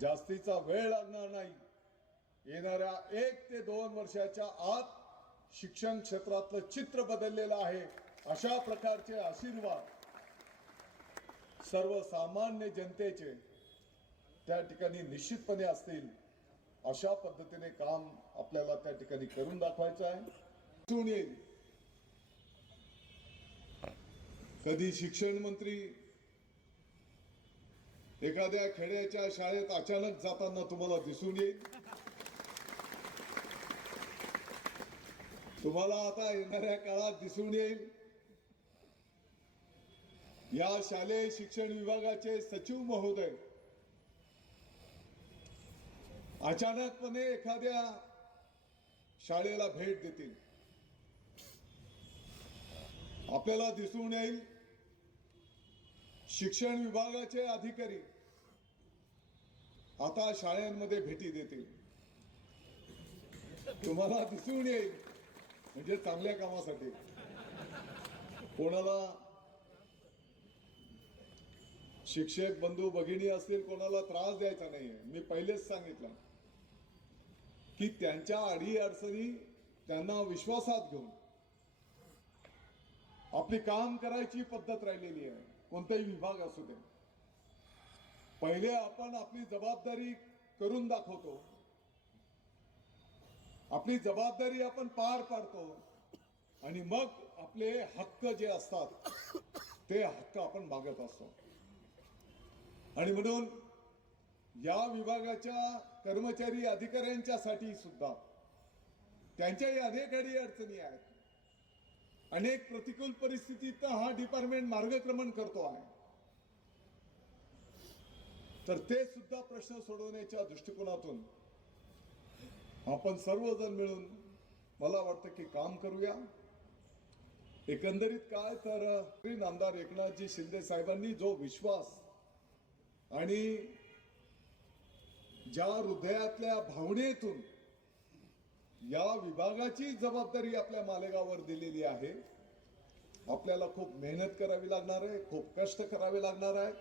जास्तीचा वेळ लागणार नाही. येणाऱ्या एक ते दोन वर्षाच्या आत शिक्षण क्षेत्रातलं चित्र बदललेलं आहे. अशा प्रकारचे आशीर्वाद सर्वसामान्य जनतेचे त्या ठिकाणी निश्चितपणे असतील. अशा पद्धतीने काम आपल्याला त्या ठिकाणी करून दाखवायचं आहे. येईल. कधी शिक्षण मंत्री एखाद्या खेड्याच्या शाळेत अचानक जाताना तुम्हाला दिसून येईल. तुम्हाला आता येणाऱ्या काळात दिसून येईल. या शालेय शिक्षण विभागाचे सचिव महोदय अचानकपणे एखाद्या शाळेला भेट देतील. आपल्याला दिसून येईल. शिक्षण विभागाचे अधिकारी आता शाळांमध्ये भेटी देतील. तुम्हाला दिसून येईल. म्हणजे चांगल्या कामासाठी. कोणाला शिक्षक बंधू भगिनी असतील कोणाला त्रास द्यायचा नाहीये. मी पहिलेच सांगितलं की त्यांच्या अडी अडचणी त्यांना विश्वासात घेऊन आपली काम करायची पद्धत राहिलेली आहे. कोणताही विभाग असू दे. पहिले आपण आपली जबाबदारी करून दाखवतो. आपली जबाबदारी आपण पार पाडतो. आणि मग आपले हक्क जे असतात ते हक्क आपण मागत असतो. आणि म्हणून या विभागाच्या कर्मचारी अधिकाऱ्यांच्यासाठी सुद्धा त्यांच्याही अनेक अडी अडचणी आहेत. अनेक प्रतिकूल परिस्थितीत हा डिपार्टमेंट मार्गक्रमण करतो आहे. तर ते सुद्धा प्रश्न सोडवण्याच्या दृष्टिकोनातून आपण सर्वजण मिळून मला वाटतं की काम करूया. एकंदरीत काय तर श्री नामदार एकनाथजी शिंदे साहेबांनी जो विश्वास आणि ज्या हृदयातल्या भावनेतून या विभागाची जबाबदारी आपल्या मालेगावर दिलेली आहे. आपल्याला खूप मेहनत करावी लागणार आहे खूप कष्ट करावे लागणार आहे.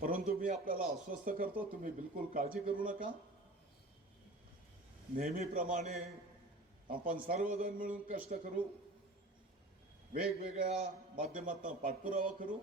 परंतु मी आपल्याला अस्वस्थ करतो तुम्ही बिलकुल काळजी करू नका. नेहमीप्रमाणे आपण सर्वजण मिळून कष्ट करू. वेगवेगळ्या माध्यमातून पाठपुरावा करू.